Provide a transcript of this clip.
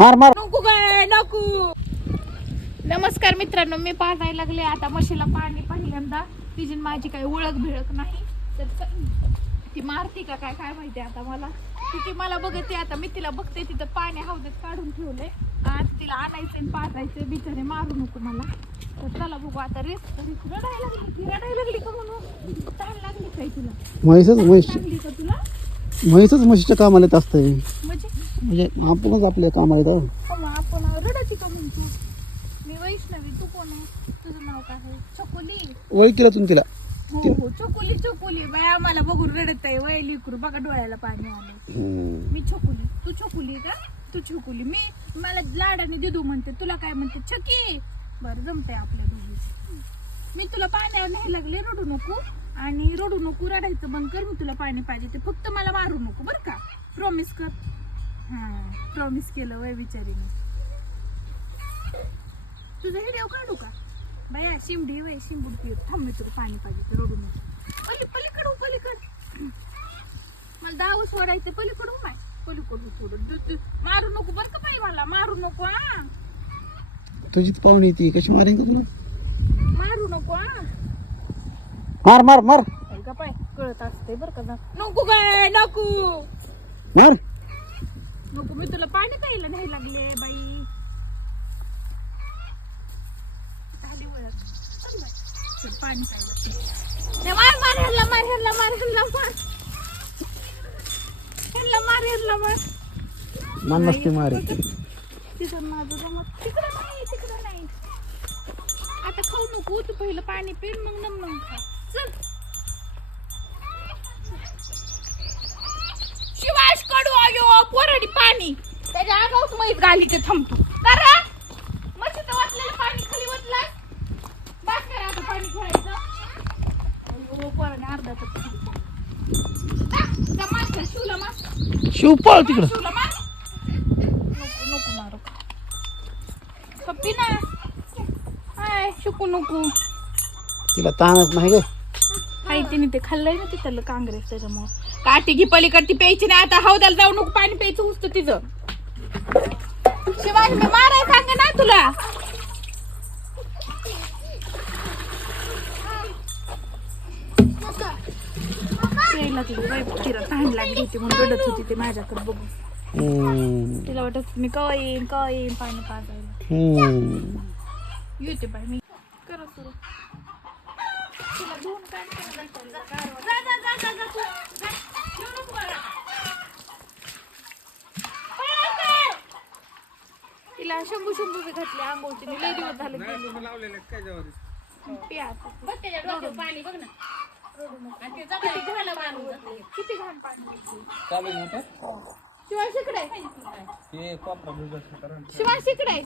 मार मार. नको काय नको. नमस्कार मित्रांनो, मी पाहायला लागले आता म्हशीला पाणी पहिल्यांदा. तिची माझी काही ओळख भिळक नाही तर ती मारती का काय काय माहिती आता मला. ती मला बघते आता, मी तिला बघते तिथं पाणी हौदात काढून ठेवलंय. आज तिला आणायचं आणि पाजायचं, बिचारे मारू नको मला. तर चला बघू आता. रडायला लागली का म्हणून ताण लागली काय तुला? म्हैसच लागली का तुला? म्हशीच्या कामाला येत असतंय. म्हणजे आपणच आपल्या कामाला येतो. आपण रडायची का म्हणतो? मी वैष्णवी, तू कोण आहे? तुझं नाव काय आहे? चकोली. ओळखीला तुम्ही तिला. हो हो, चकोली चकोली. बाय आम्हाला बघून रडत आहे. वय लिकरू बघा, डोळ्याला पाणी आलं. मी चकोली, तू चकोली का? तू चकोली. मला लाडाने दिदू म्हणते, तुला काय म्हणते? छकी. बरं जमते आपल्या दोघी. मी तुला पाण्यावर नाही लागले, रडू नको. आणि रडू नको, रडायचं बंद कर. मी तुला पाणी पाहिजे ते, फक्त मला मारू नको बरं का. प्रॉमिस कर. हा प्रॉमिस केलं वय बिचारीने. तुझं व्हिडिओ काढू का? बाया शिंबडी वय शिंबुडती. थांब, मी तुला पाणी पाहिजे ते, रडू नको. पलीकड मला दावस सोडायचं. पलीकडू माय, पलीकडू सोडून मारू नको बरं का बाई, मला मारू नको. हा तुझी पाहुणी ती कशी मारेन का तुला? मारू नको. हा मार मार मार का पाय कळत असते बरं का. नको काय नको मार. नको, मी तुला पाणी प्यायला नाही लागले बाई. पाणी प्यायला मार ह्याला मार. मान नसते मारे. तिथं माझं जमत. तिकडं नाही. आता खाऊ नको तू, पहिलं पाणी पिन मग नम खा. चल शिवाश कडू आयो पोराडी पाणी त्याच्या आगाऊच मैत घाली ते. थांबतो करा मस्त वाटलेलं पाणी खाली वाटला. बास करा आता पाणी खेळायचं. अयो पोराने अर्धा तास शिवला मार. शिव पळ तिकडं. शिवला मार. नको मारू. पप्पी ना हाय शिकू नको. तिला ताणच नाही ग. हाय तिने ते खाल्लंय ना तिथलं काँग्रेस, त्याच्यामुळं काठी घी पलीकडती प्यायची नाही. आता हौदाला जाऊ नको, पाणी प्यायचं हुसतं तिचं. शिवाय मी माराय सांगे ना तुला. तिला तहान लागली होती म्हणून रडत होती ते माझ्याकडे बघून. तिला वाटत मी कवा येईन पाणी पाजायला. येते बाई मी. करा सुरू. तिला धुवून काढ. तिला शंभू बी घातले आंघोळ. तिने लय दिवस झाले पाणी बघ ना. किती घाण पाणी. शिवाय शिकडे